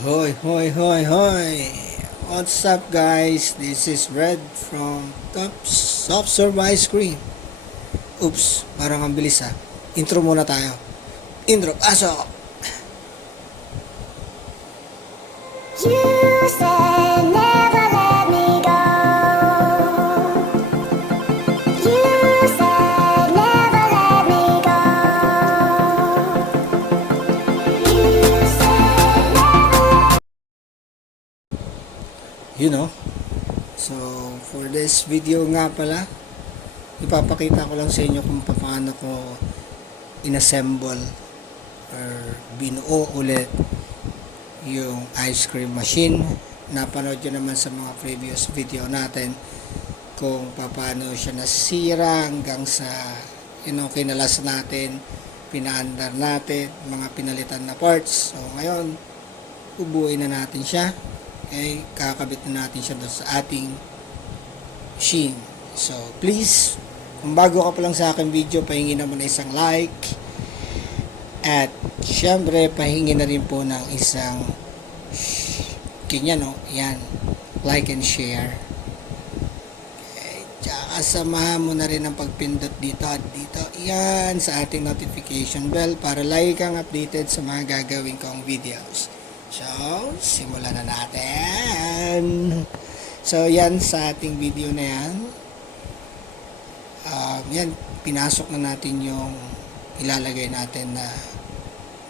Hoy, hoy, hoy, hoy! What's up, guys? This is Red from Top Soft Serve Ice Cream. Oops, parang ang bilis ha. Intro muna tayo. Intro, pasok! You said never let me go. You said never let me go. You said never. You know? So, for this video nga pala, ipapakita ko lang sa inyo kung paano ko inassemble or binuo ulit yung ice cream machine. Napanood nyo naman sa mga previous video natin kung paano siya nasira hanggang sa kinalas natin, pinaandar natin, mga pinalitan na parts. So ngayon, ubuin na natin siya. Okay, kakabit na natin siya doon sa ating machine. So please, kung bago ka pa lang sa aking video, pahingi naman na isang like. At syempre, pahingi na rin po ng isang yan, like and share. Okay, tsaka samahan mo na rin ang pagpindot dito at dito. Yan, sa ating notification bell para lagi kang updated sa mga gagawin kong videos. So, simulan na natin. So, yan sa ating video na yan. Yan, pinasok na natin yung ilalagay natin na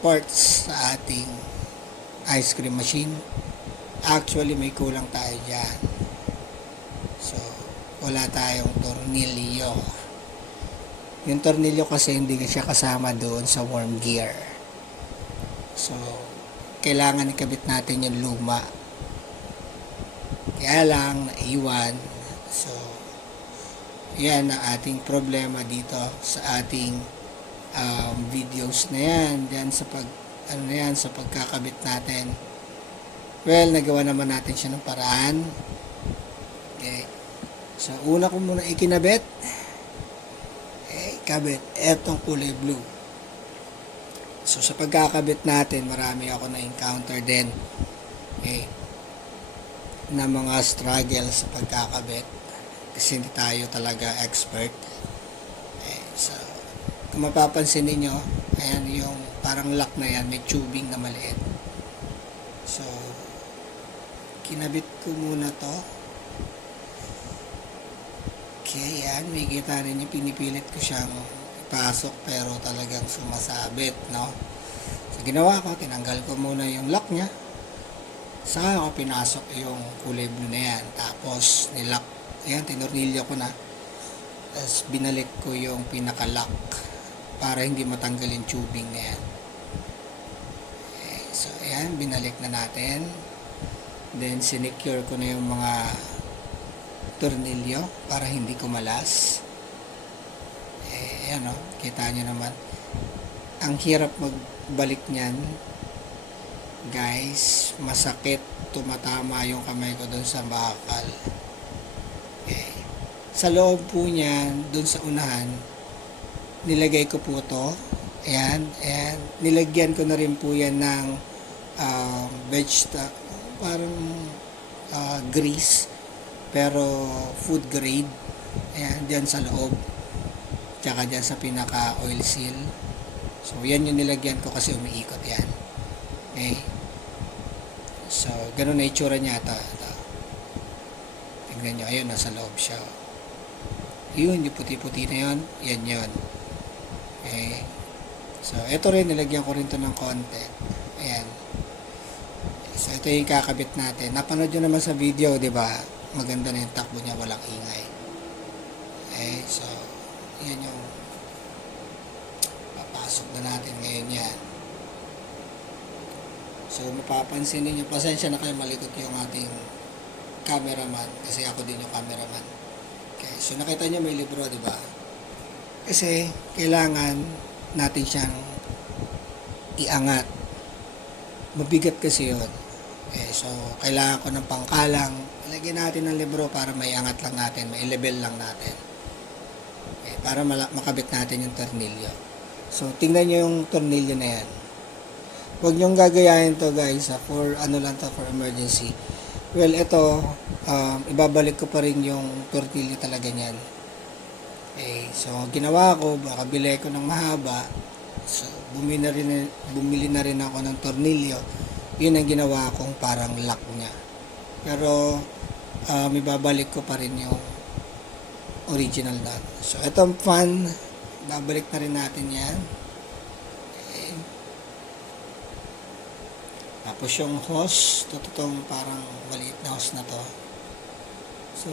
parts sa ating ice cream machine. Actually, may kulang tayo dyan. So, wala tayong tornilyo. Yung tornilyo kasi hindi siya kasama doon sa worm gear. So, kailangan ikabit natin yung luma. Kaya lang, naiwan. So, yan ang ating problema dito sa ating videos na yan. Yan sa sa pagkakabit natin. Well, nagawa naman natin siya ng paraan. Okay. So, una ko muna ikinabit. Okay, kabit. Etong kulay blue. So, sa pagkakabit natin, marami ako na-encounter din. Okay. Na mga struggle sa pagkakabit. Kasi hindi tayo talaga expert. Okay. So, kung mapapansin ninyo, ayan yung parang lock na yan, may tubing na maliit. So, kinabit ko muna to. Okay, yan. May kita rin yung pinipilit ko siyang ipasok pero talagang sumasabit, no? So, ginawa ko, tinanggal ko muna yung lock niya. Saka ako pinasok yung kulay blue na yan. Tapos, nilock. Ayan, tinornilyo ko na. Tapos, binalik ko yung pinaka-lock para hindi matanggal yung tubing na yan. Okay, so, ayan, binalik na natin. Then, sinecure ko na yung mga tornilyo para hindi kumalas. Ayan o, kita nyo naman. Ang hirap magbalik niyan. Guys, masakit. Tumatama yung kamay ko dun sa bakal. Okay. Sa loob po niyan, dun sa unahan, nilagay ko po to. Ayan, ayan. Nilagyan ko na rin po yan ng parang grease pero food grade. Ayan, dyan sa loob tsaka dyan sa pinaka oil seal. So yan yung nilagyan ko kasi umiikot yan. Okay, so ganun na itsura niya. Ito. Tignan nyo, ayun, nasa loob siya. Yun, yung puti-puti na yun, yan yun. Okay, so ito rin, nilagyan ko rin to ng konti. Ayan. So, ito yung kakabit natin. Napanood nyo naman sa video, di ba? Maganda na yung takbo niya, walang ingay. Okay, so, yan yung papasok na natin ngayon yan. So, mapapansin ninyo, pasensya na kayo, malikot yung ating cameraman kasi ako din yung cameraman. Okay, so nakita nyo may libro, di ba? Kasi, kailangan natin siyang iangat. Mabigat kasi yun. Okay, so, kailangan ko ng pangkalang. Lagyan natin ng libro para may angat lang natin, may level lang natin. Okay, para makabit natin yung tornilyo. So, tingnan nyo yung tornilyo na yan. Huwag niyong gagayahin to guys, for ano lang to, for emergency. Well, ito, ibabalik ko pa rin yung tornilyo talaga niyan. Okay, so ginawa ko, baka bili ko ng mahaba. So, bumili na rin ako ng tornilyo. Yun ang ginawa kong parang lock niya. Pero, ibabalik ko pa rin yung original nut. So, itong fan, babalik na rin natin yan. Okay. Tapos yung hose, itong parang maliit na hose na to. So,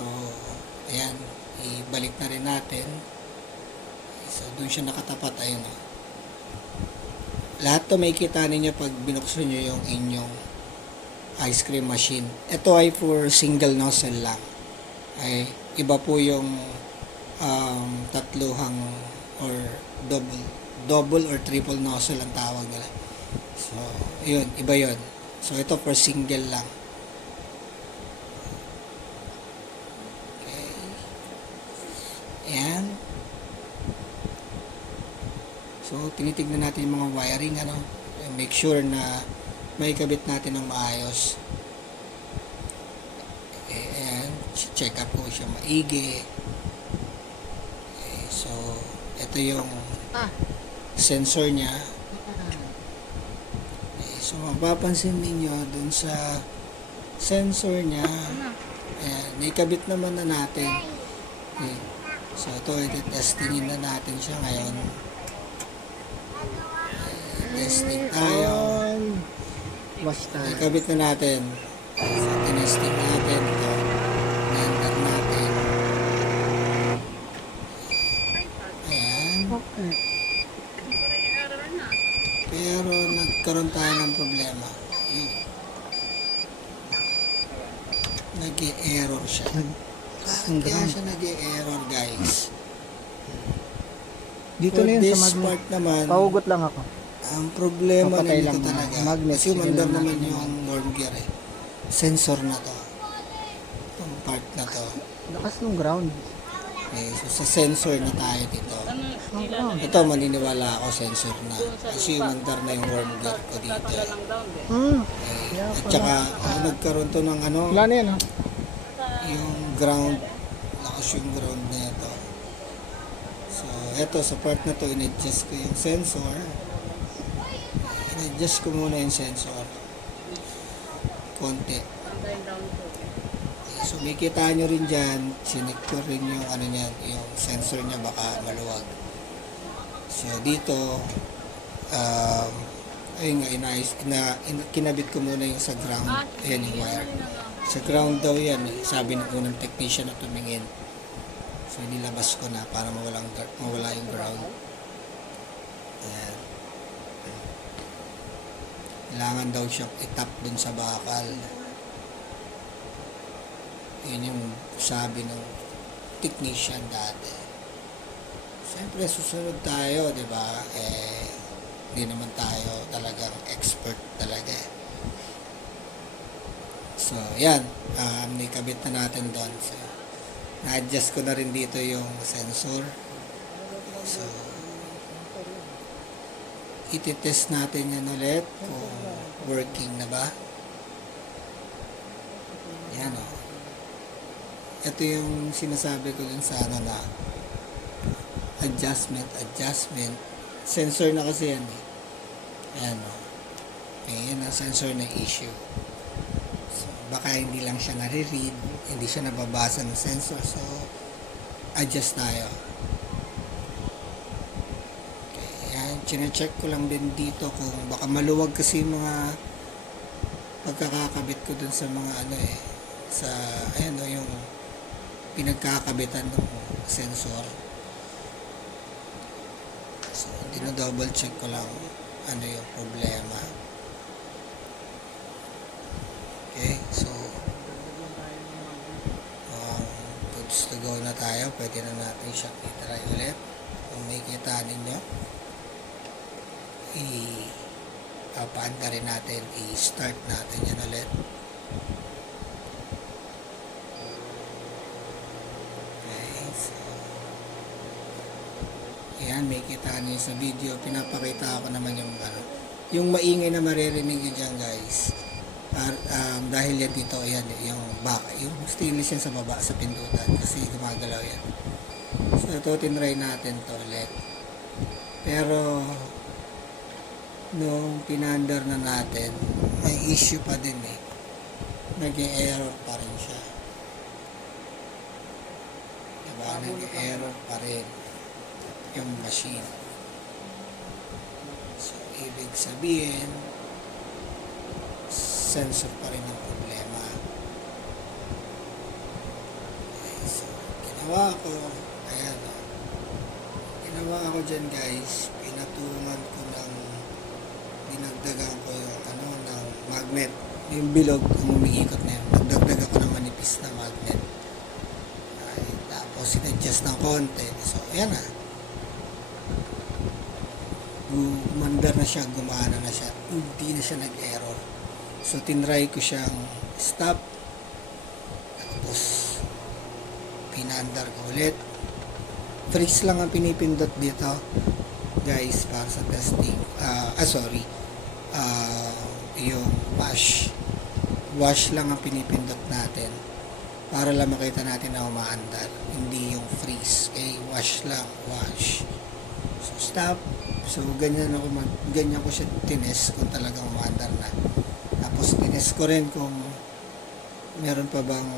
ayan, ibalik na rin natin. So, doon siya nakatapat, ayun o. Lahat to may kita ninyo pag binuksan nyo yung inyong ice cream machine. Ito ay for single nozzle lang. Ay, iba po yung tatluhang or double or triple nozzle ang tawag nila. So, yun, iba yun. So, ito for single lang. Okay. Ayan. So, tinitignan natin yung mga wiring, ano. Make sure na may kabit natin ng maayos. Okay, ayan. Check up ko siya maigi. Okay, so, ito yung sensor niya. Okay, so, mapapansin ninyo dun sa sensor niya. Ayan, naikabit naman na natin. Okay. So, ito, i-testingin na natin siya ngayon. Testing tayo. Basta. Ikabit na natin. So, tinesting natin ito. Enter natin. Ayan. Okay. Pero nagkaroon tayo ng problema. Yun. Nag-e-error siya. Bakit kaya siya nag-e-error, guys? Dito For na yun this sa magnet. part naman, Pahugot lang ako. ang problema Papatay nito lang mga talaga, magnet. kasi umandar Sige, naman natin yung worm gear eh. Sensor na to. Itong part na to. Lakas ng ground. Okay, so sa sensor na tayo dito. Ang ground. Ito, maniniwala ako sensor na. Kasi umandar na yung worm gear ko dito. Hmm. Okay. At saka, nagkaroon to ng ano, Wala na yan, ha? yung ground, lakas yung ground na ito. So, ito, sa part na to, in-adjust ko yung sensor. In-adjust ko muna yung sensor. Konti. So, may kita nyo rin dyan, sinek ko rin yung ano niyan, yung sensor niya baka maluwag. So, dito, ayun nga, kinabit ko muna yung sa ground. Ayan yung wire. Sa ground daw yan, eh. Sabi ng unang technician na tumingin. So, nilabas ko na para mawala yung ground. Ayan. Kailangan daw siyang itap dun sa bakal. Yun yung sabi ng technician dati. Siyempre, susunod tayo, di ba? Hindi naman tayo talagang expert talaga. So, yan. Nakabit na natin doon. So, na-adjust ko na rin dito yung sensor. So, ititest natin yan ulit kung working na ba. Yan o. Ito yung sinasabi ko dun sa ano na adjustment. Sensor na kasi yan eh. Ayan o. Yan ang sensor na issue. So, baka hindi lang siya nare-read, hindi siya nababasa ng sensor. So, adjust tayo. Chine-check ko lang din dito kung baka maluwag kasi mga pagkakakabit ko dun sa mga ano eh, sa ayan o, yung pinagkakabitan ng sensor. So, dino-double check ko lang ano yung problema. Okay, so goods to go na tayo. Pwede na natin siya i-try ulit. Kung may kita ninyo, papaanda rin natin, i-start natin yan ulit. Okay, so ayan, may kita niyo sa video, pinapakita ko naman yung ano, yung maingay na maririnig nyo dyan guys, dahil yan dito, yan, yung back, yung stainless yan sa baba, sa pindutan, kasi gumagalaw yan. So, ito, tinry natin to ulit. Pero, nung pinandar na natin, may issue pa din eh. Nag-error pa rin siya. Diba? Nag-error pa rin yung machine. So, ibig sabihin, sensor pa rin ang problema. Okay, so, ginawa ko, ayan o. Ginawa ko dyan guys, pinatungan ko ng, dinagdagan ko yung ng magnet. Yung bilog, kung umiikot na yun. Nagdagdag ako ng manipis na magnet. Ay, tapos, sinadjust ng konti. So, ayan na. Umandar na siya, gumana na siya. Hindi na siya nag-error. So, tinry ko siyang stop. Tapos, pinandar ko ulit. Freeze lang ang pinipindot dito. Guys, para sa testing. Yung wash lang ang pinipindot natin. Para lang makita natin na umaandar. Hindi yung freeze. Okay, wash lang. Wash. So, stop. So, ganyan ko siya tines kung talagang umaandar na. Tapos, tines ko rin kung meron pa bang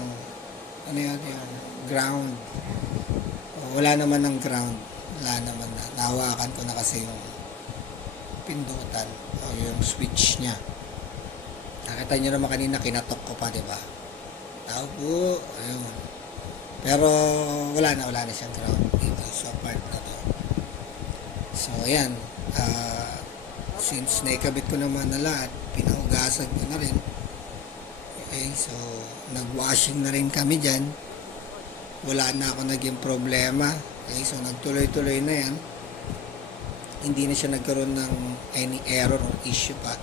yung ground. Wala naman ng ground. Wala naman na. Nahawakan ko na kasi yung pindutan o yung switch niya. Nakita nyo naman kanina, kinatok ko pa, diba? Tao po. Ayun. Pero, wala na siyang ground dito sa part na to. So, ayan. Since naikabit ko naman na lahat, pinahugasan ko na rin. Okay, so, nag-washing na rin kami dyan. Wala na ako naging problema. Okay, so, nagtuloy-tuloy na yan. Hindi na siya nagkaroon ng any error or issue pa.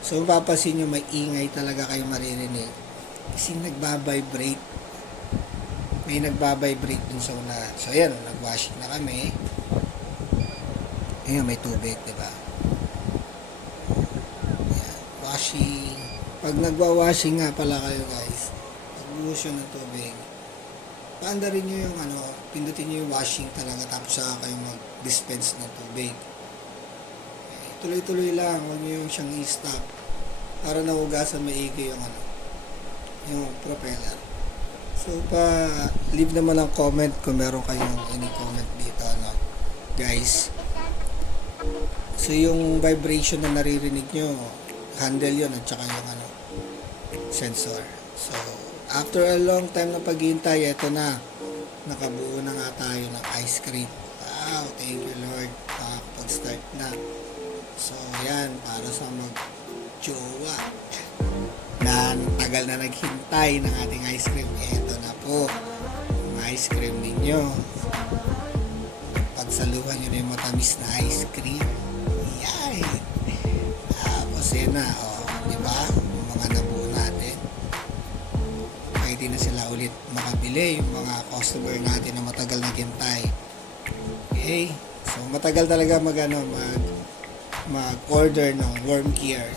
So, mapapansin nyo, may ingay talaga kayo maririnig. Kasi nagbabibrate. May nagbabibrate dun sa unahan. So, ayan, nag-washing na kami. Ayan, may tubig, diba? Ayan, washing. Pag nagwa-washing nga pala kayo, guys, nagbuhos yun ng tubig. Paandarin nyo yung pindutin nyo yung washing talaga, tapos saka kayo mag-dispense ng tubig. Okay, tuloy-tuloy lang, huwag nyo yung siyang i-stop para nahugasan maigi yung yung propeller. So, leave naman ang comment kung meron kayong any comment dito, guys. So, yung vibration na naririnig nyo, handle yun at saka yung sensor. So, after a long time na paghihintay, eto na. Nakabuo na nga tayo ng ice cream. Wow, thank you Lord. Makakapag-start na. So, yan. Para sa mag-jowa na tagal na naghintay ng ating ice cream. Eto na po. Ang ice cream ninyo. Pagsaluhan nyo na yung matamis na ice cream. Yay! Tapos yan na. Diba? Yung mga nabuo natin. Pwede na sila ulit makabili yung mga customer natin na matagal naghintay. Okay? So, matagal talaga mag-order ng worm gear.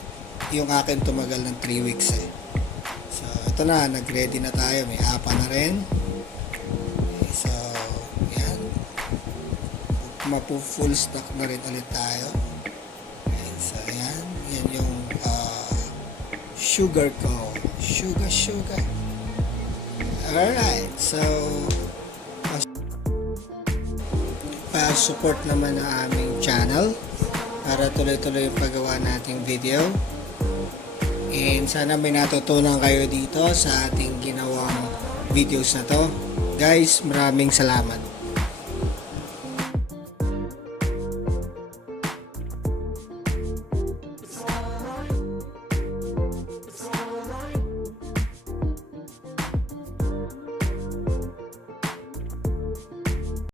Yung akin tumagal ng 3 weeks eh. So, ito na. Nag-ready na tayo. May apa na rin. Okay, so, yan. Mapu-full stock na rin ulit tayo. Okay, so, yan. Yan yung sugar ko. Sugar. Alright, so pa-support naman ang aming channel para tuloy-tuloy yung paggawa nating video. And sana may natutunan kayo dito sa ating ginawang videos na to. Guys, maraming salamat.